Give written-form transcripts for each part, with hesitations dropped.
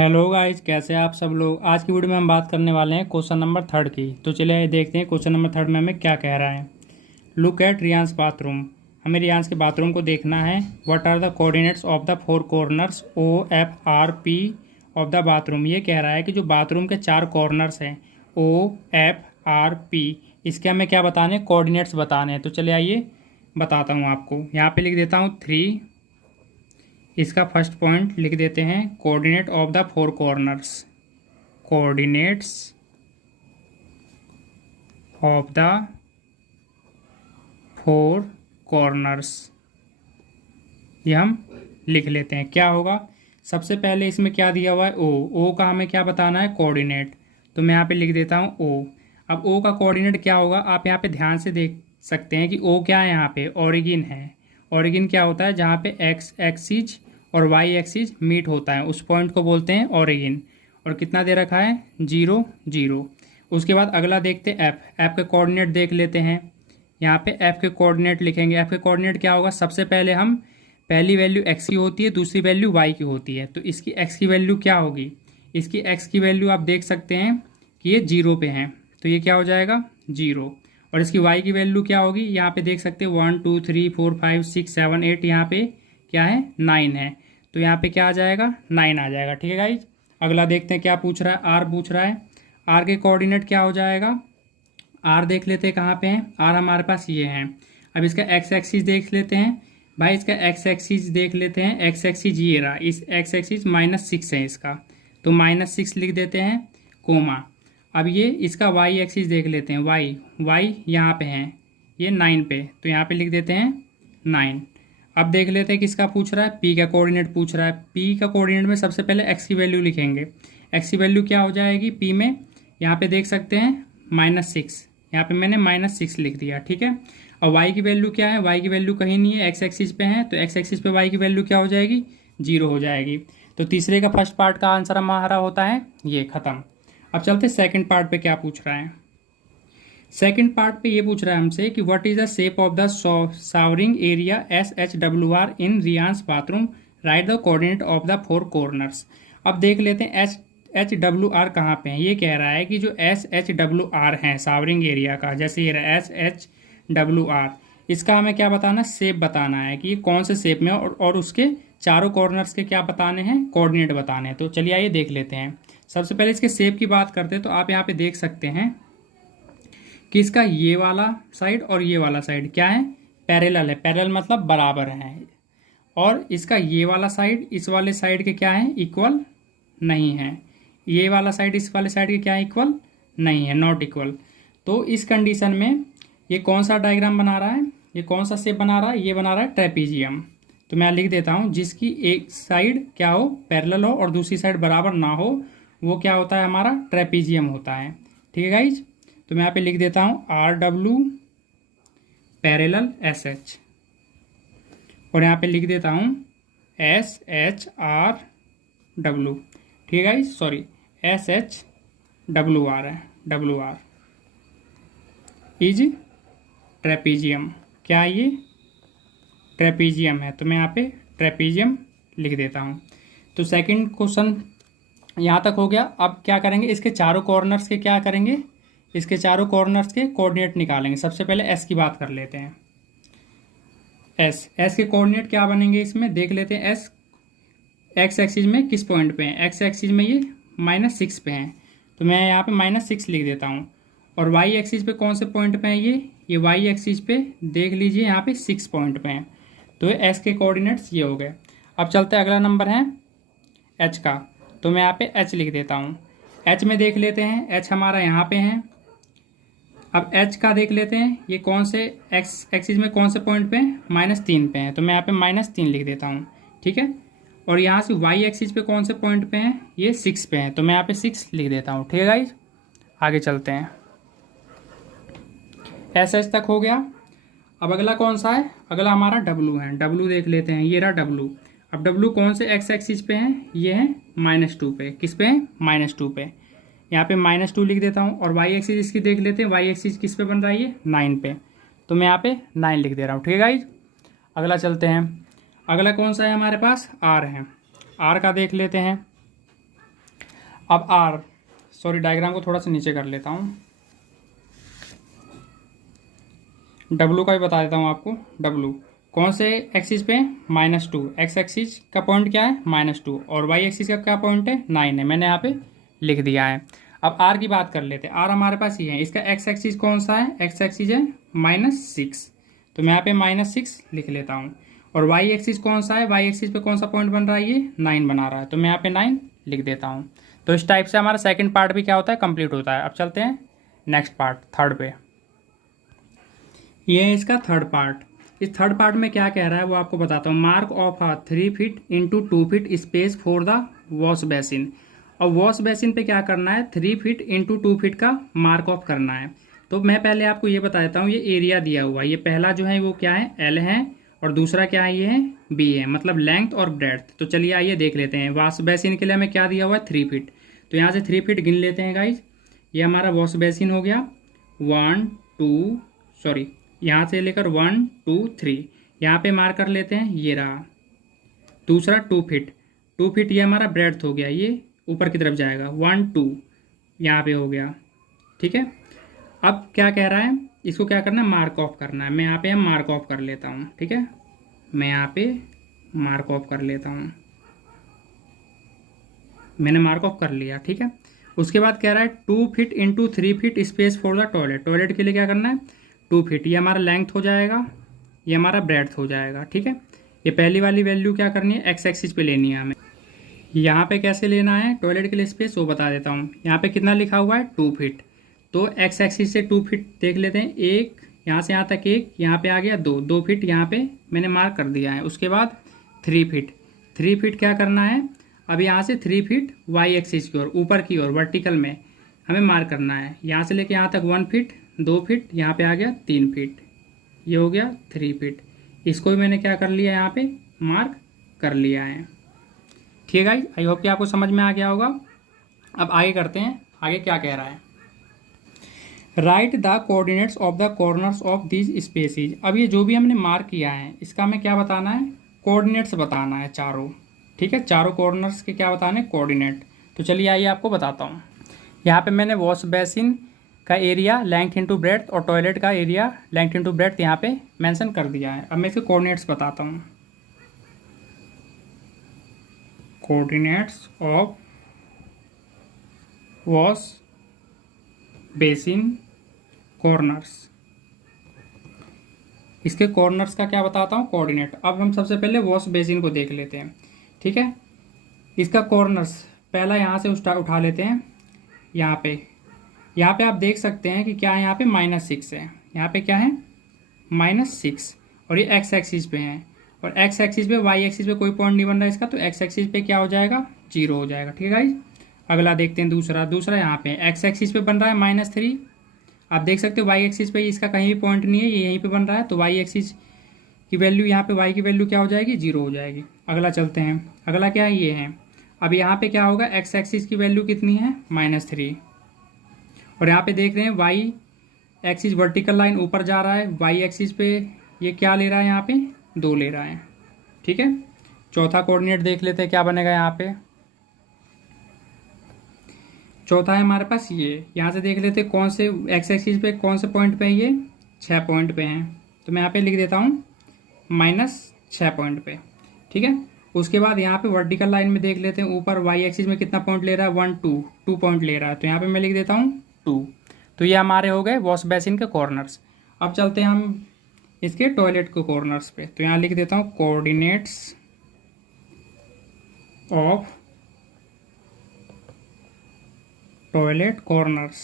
Hello guys, कैसे हैं आप सब लोग। आज की वीडियो में हम बात करने वाले हैं क्वेश्चन नंबर 3 की। तो चलिए देखते हैं क्वेश्चन नंबर 3 में हमें क्या कह रहा है। लुक एट रियांस बाथरूम। हमें रियांस के बाथरूम को देखना है। What are the coordinates of the four corners O F R P of the bathroom. ये कह रहा है कि जो बाथरूम के 4 कॉर्नर्स हैं ओ एफ आर पी, इसके हमें क्या बताने हैं, कोऑर्डिनेट्स बताने हैं। तो चलिए आइए बताता हूँ आपको। यहाँ पे लिख देता हूँ 3। इसका फर्स्ट पॉइंट लिख देते हैं coordinate of the four corners. Coordinates of the four corners, ये हम लिख लेते हैं। क्या होगा, सबसे पहले इसमें क्या दिया हुआ है, ओ का हमें क्या बताना है, कोऑर्डिनेट। तो मैं यहाँ पे लिख देता हूँ ओ। अब ओ का कोऑर्डिनेट क्या होगा, आप यहाँ पे ध्यान से देख सकते हैं कि ओ क्या है, यहाँ पे ओरिजिन है। ओरिजिन क्या होता है, जहाँ पे एक्स एक्सिस और वाई एक्सिस मीट होता है, उस पॉइंट को बोलते हैं ओरिजिन। और कितना दे रखा है, 0 0। उसके बाद अगला देखते हैं एफ के कोऑर्डिनेट देख लेते हैं। यहाँ पे एफ के कोऑर्डिनेट लिखेंगे। एफ के कोऑर्डिनेट क्या होगा, सबसे पहले हम पहली वैल्यू एक्स की होती है, दूसरी वैल्यू वाई की होती है। तो इसकी एक्स की वैल्यू क्या होगी, इसकी एक्स की वैल्यू आप देख सकते हैं कि ये 0 पे है, तो ये क्या हो जाएगा 0। और इसकी वाई की वैल्यू क्या होगी, यहाँ पे देख सकते हैं 1 2 3 4 5 6 7 8, यहाँ पे क्या है 9 है। तो यहाँ पे क्या आ जाएगा, 9 आ जाएगा। ठीक है गाइज। अगला देखते हैं क्या पूछ रहा है, आर पूछ रहा है। आर के कोऑर्डिनेट क्या हो जाएगा, आर देख लेते हैं कहाँ पे है, आर हमारे पास ये है। अब इसका एक्स एक्सिस देख लेते हैं भाई, इसका एक्स एक्सिस देख लेते हैं। एक्स एक्सिस ये रहा, इस एक्स एक्सिस -6 है इसका, तो -6 लिख देते हैं कोमा। अब ये इसका वाई एक्सिस देख लेते हैं, वाई यहाँ पे है, ये 9 पे, तो यहाँ पे लिख देते हैं 9। अब देख लेते हैं किसका पूछ रहा है, पी का कोऑर्डिनेट पूछ रहा है। पी का कोऑर्डिनेट में सबसे पहले एक्स की वैल्यू लिखेंगे। एक्स की वैल्यू क्या हो जाएगी पी में, यहाँ पे देख सकते हैं -6, यहाँ पे मैंने -6 लिख दिया। ठीक है। और y की वैल्यू क्या है, y की वैल्यू कहीं नहीं है, एक्स एक्सिस पे है, तो एक्स एक्सिस पे y की वैल्यू क्या हो जाएगी, 0 हो जाएगी। तो तीसरे का फर्स्ट पार्ट का आंसर हमारा होता है ये, खत्म। अब चलते सेकंड पार्ट पे क्या पूछ रहा है। सेकंड पार्ट पे ये पूछ रहा है हमसे कि what is the shape of the showering area SHWR in रियांस bathroom, right the coordinate of the four corners. अब देख लेते हैं SHWR कहाँ पे है। ये कह रहा है कि जो SHWR है शावरिंग एरिया का, जैसे ये रहा SHWR, इसका हमें क्या बताना, शेप बताना है कि ये कौन से शेप में और उसके चारों कॉर्नर्स के क्या बताने हैं, कोऑर्डिनेट बताने हैं। तो चलिए आइए देख लेते हैं। सबसे पहले इसके शेप की बात करते हैं, तो आप यहाँ पे देख सकते हैं कि इसका ये वाला साइड और ये वाला साइड क्या है, पैरेलल है। पैरेलल मतलब बराबर है। और इसका ये वाला साइड इस वाले साइड के क्या है, इक्वल नहीं है। ये वाला साइड इस वाले साइड के क्या है, इक्वल नहीं है, नॉट इक्वल। तो इस कंडीशन में ये कौन सा डायग्राम बना रहा है, ये कौन सा शेप बना रहा है, ये बना रहा है ट्रेपीजियम। तो मैं लिख देता हूँ, जिसकी एक साइड क्या हो, पैरेलल हो, और दूसरी साइड बराबर ना हो, वो क्या होता है, हमारा ट्रेपीजियम होता है। ठीक है गाइज। तो मैं यहाँ पे लिख देता हूँ RW पैरेलल SH, और यहाँ पे लिख देता हूँ SHRW। ठीक है गाइज, सॉरी SHWR है, WR इज ट्रेपीजियम। क्या ये ट्रेपीजियम है, तो मैं यहाँ पे ट्रेपीजियम लिख देता हूँ। तो सेकंड क्वेश्चन यहाँ तक हो गया। अब क्या करेंगे, इसके चारों कॉर्नर्स के क्या करेंगे, इसके चारों कॉर्नर्स के कोऑर्डिनेट निकालेंगे। सबसे पहले एस की बात कर लेते हैं। एस के कोऑर्डिनेट क्या बनेंगे, इसमें देख लेते हैं। एस एक्स एक्सिस में किस पॉइंट पे है, एक्स एक्सिस में ये -6 पे है, तो मैं यहाँ पे -6 लिख देता हूँ। और वाई एक्सिस पे कौन से पॉइंट पे है, ये वाई एक्सिस पे देख लीजिए, यहाँ पे 6 पॉइंट पे हैं। तो एस के कोऑर्डिनेट्स ये हो गए। अब चलते हैं, अगला नंबर है एच का, तो मैं यहाँ पे एच लिख देता हूँ। एच में देख लेते हैं, एच हमारा यहाँ पे है। अब एच का देख लेते हैं, ये कौन से एक्स एक्सिस में कौन से पॉइंट पे है, -3 पे है, तो मैं यहाँ पे -3 लिख देता हूँ। ठीक है। और यहाँ से वाई एक्सिस पे कौन से पॉइंट पे है, ये 6 पे है, तो मैं यहाँ पे 6 लिख देता हूँ। ठीक है गाइज। आगे चलते हैं, SH तक हो गया। अब अगला कौन सा है, अगला हमारा W है। W देख लेते हैं, ये रहा W। अब W कौन से एक्स एक्सिस पे है, ये है -2 पे। किस पे है, -2 पे। यहाँ पे -2 लिख देता हूँ। और वाई एक्सिस इसकी देख लेते हैं, वाई एक्सिस किस पे बन रहा है, ये 9 पे, तो मैं यहाँ पे 9 लिख दे रहा हूँ। ठीक है गाइज। अगला चलते हैं, अगला कौन सा है हमारे पास, R है। R का देख लेते हैं। अब आर, सॉरी डायग्राम को थोड़ा सा नीचे कर लेता हूँ। डब्लू का भी बता देता हूँ आपको। डब्लू कौन से एक्सिस पे? -2। एक्स एक्सिस का पॉइंट क्या है? -2। और वाई एक्सिस का क्या पॉइंट है? 9 है। मैंने यहाँ पे लिख दिया है। अब आर की बात कर लेते हैं। आर हमारे पास ये है। इसका एक्स एक्सिस कौन सा है? एक्स एक्सिस है -6, तो मैं यहाँ पे -6 लिख लेता हूँ। और वाई एक्सिस कौन सा है? वाई एक्सिस पे कौन सा पॉइंट बन रहा है? ये 9 बना रहा है, तो मैं यहाँ पे 9 लिख देता हूँ। तो इस टाइप से हमारा सेकंड पार्ट भी क्या होता है? कंप्लीट होता है। अब चलते हैं नेक्स्ट पार्ट, थर्ड पे। ये है इसका थर्ड पार्ट। इस थर्ड पार्ट में क्या कह रहा है वो आपको बताता हूँ। Mark of a 3 feet into 2 feet space for the wash basin. और वॉश बेसिन पे क्या करना है? 3 फीट इंटू 2 फीट का मार्क ऑफ करना है। तो मैं पहले आपको ये बता देता हूँ। ये एरिया दिया हुआ है। ये पहला जो है वो क्या है? एल है। और दूसरा क्या है? ये है बी है, मतलब लेंथ और ब्रेड्थ। तो चलिए आइए देख लेते हैं। वॉश बेसिन के लिए हमें क्या दिया हुआ है? 3 फीट। तो यहाँ से 3 फीट गिन लेते हैं गाइज। ये हमारा वॉश बेसिन हो गया। 1 2 सॉरी यहाँ से लेकर 1 2 3 यहाँ पे मार्क कर लेते हैं। ये रहा। दूसरा 2 फीट। 2 फीट ये हमारा ब्रेड्थ हो गया। ये ऊपर की तरफ जाएगा। 1 2 यहाँ पे हो गया। ठीक है। अब क्या कह रहा है? इसको क्या करना है? मार्क ऑफ करना है। मैं यहाँ पे मार्क ऑफ कर लेता हूँ। ठीक है, मैं यहाँ पे मार्क ऑफ कर लेता हूँ। मैंने मार्क ऑफ कर लिया। ठीक है। उसके बाद कह रहा है 2 feet into 3 feet space for the toilet. Toilet के लिए क्या करना है? 2 फीट। ये हमारा लेंथ हो जाएगा, ये हमारा ब्रेड्थ हो जाएगा। ठीक है। ये पहली वाली वैल्यू क्या करनी है? एक्स एक्सिस पे लेनी है हमें। यहाँ पे कैसे लेना है टॉयलेट के लिए स्पेस, वो बता देता हूँ। यहाँ पे कितना लिखा हुआ है? 2 फीट। तो एक्स एक्सिस से 2 फीट देख लेते हैं। एक यहाँ से यहाँ तक, एक यहाँ पे आ गया, 2 फीट यहाँ पे मैंने मार्क कर दिया है। उसके बाद 3 फीट। 3 फीट क्या करना है? अब यहाँ से 3 फीट वाई एक्सिस की ओर, ऊपर की ओर वर्टिकल में हमें मार्क करना है। यहाँ से लेके यहाँ तक 1 फीट, 2 फीट, यहाँ पे आ गया 3 फीट, ये हो गया 3 फीट। इसको भी मैंने क्या कर लिया? यहाँ पे मार्क कर लिया है। ठीक है गाइस, आई होप कि आपको समझ में आ गया होगा। अब आगे करते हैं। आगे क्या कह रहा है? Right the coordinates of the corners of these species. अब ये जो भी हमने मार्क किया है इसका हमें क्या बताना है? कोऑर्डिनेट्स बताना है चारों। ठीक है, चारों कॉर्नर्स के क्या बताने? कोऑर्डिनेट। तो चलिए आइए आपको बताता हूँ। यहाँ पे मैंने वॉश बेसिन का एरिया लेंथ इंटू ब्रेड्थ और टॉयलेट का एरिया लेंथ इंटू ब्रेड्थ यहाँ पे मेंशन कर दिया है। अब मैं इसके कोऑर्डिनेट्स बताता हूँ। Coordinates of wash basin corners. इसके कॉर्नर्स का क्या बताता हूँ? कोऑर्डिनेट। अब हम सबसे पहले वॉश बेसिन को देख लेते हैं। ठीक है, इसका कॉर्नर्स पहला यहाँ से उठा लेते हैं। यहाँ पे आप देख सकते हैं कि क्या है? यहाँ पे -6 है। यहाँ पे क्या है? -6। और ये एक्स एक्सिस पे है। और एक्स एक्सिस पे, वाई एक्सिस पे कोई पॉइंट नहीं बन रहा है इसका, तो एक्स एक्सिस पे क्या हो जाएगा? 0 हो जाएगा। ठीक है गाइस, अगला देखते हैं। दूसरा यहाँ पे एक्स एक्सिस पे बन रहा है -3। आप देख सकते हो वाई एक्सिस पे इसका कहीं भी पॉइंट नहीं है, ये यहीं पे बन रहा है। तो वाई एक्सिस की वैल्यू, यहाँ पे वाई की वैल्यू क्या हो जाएगी? 0 हो जाएगी। अगला चलते हैं। अगला क्या है? ये है। अब यहाँ पे क्या होगा? एक्स एक्सिस की वैल्यू कितनी है? -3। और यहाँ पे देख रहे हैं वाई एक्सिस वर्टिकल लाइन ऊपर जा रहा है। वाई एक्सिस पे ये क्या ले रहा है? यहाँ पे 2 ले रहा है। ठीक है, चौथा कोऑर्डिनेट देख लेते हैं क्या बनेगा यहाँ पे। चौथा है हमारे पास ये। यहाँ से देख लेते हैं कौन से एक्स एक्सिस पे कौन से पॉइंट पे है। ये 6 पॉइंट पे हैं, तो मैं यहाँ पे लिख देता हूँ -6 पॉइंट पे। ठीक है, उसके बाद यहाँ पे वर्टिकल लाइन में देख लेते हैं ऊपर वाई एक्सिस में कितना पॉइंट ले रहा है? 1 2 पॉइंट ले रहा है, तो यहाँ पे मैं लिख देता हूँ 2। तो ये हमारे हो गए वॉश बेसिन के कॉर्नर्स। अब चलते हैं हम इसके टॉयलेट के कॉर्नर्स पे। तो यहाँ लिख देता हूँ कोऑर्डिनेट्स ऑफ टॉयलेट कॉर्नर्स।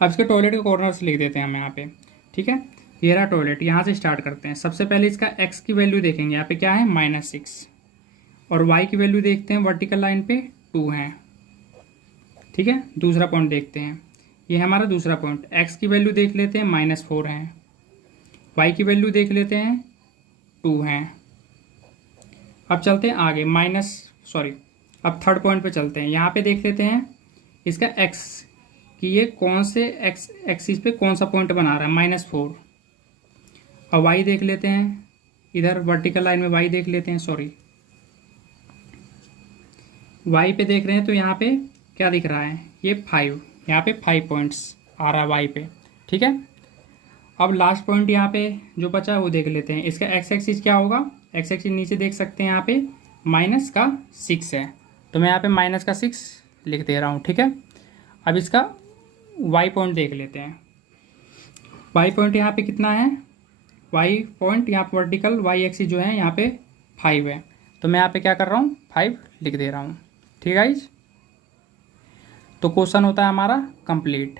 अब इसके टॉयलेट के कॉर्नर्स लिख देते हैं हम यहाँ पे। ठीक है, ये रहा टॉयलेट। यहाँ से स्टार्ट करते हैं। सबसे पहले इसका एक्स की वैल्यू देखेंगे। यहाँ पे क्या है? -6। और वाई की वैल्यू देखते हैं, वर्टिकल लाइन पे 2 है। ठीक है, दूसरा पॉइंट देखते हैं। ये है हमारा दूसरा पॉइंट। एक्स की वैल्यू देख लेते हैं, -4 है। वाई की वैल्यू देख लेते हैं, 2 है। अब चलते हैं आगे। अब थर्ड पॉइंट पे चलते हैं। यहाँ पे देख लेते हैं इसका एक्स कि ये कौन से एक्स एक्सिस पे कौन सा पॉइंट बना रहा है? -4। और वाई देख लेते हैं, इधर वर्टिकल लाइन में वाई देख लेते हैं। वाई पे देख रहे हैं तो यहाँ पे क्या दिख रहा है, ये 5, यहाँ पे 5 पॉइंट्स आ रहा है वाई पे। ठीक है, अब लास्ट पॉइंट यहाँ पे जो बचा है वो देख लेते हैं। इसका एक्स एक्सिस क्या होगा, एक्स एक्सिस नीचे देख सकते हैं यहाँ पे -6 है, तो मैं यहाँ पे -6 लिख दे रहा हूँ। ठीक है, अब इसका वाई पॉइंट देख लेते हैं। वाई पॉइंट यहाँ पे कितना है, वाई पॉइंट यहाँ पर वर्टिकल वाई एक्सिस जो है यहाँ पे 5 है, तो मैं यहाँ पे क्या कर रहा हूँ 5 लिख दे रहा हूँ। ठीक है गाइस, तो क्वेश्चन होता है हमारा कंप्लीट।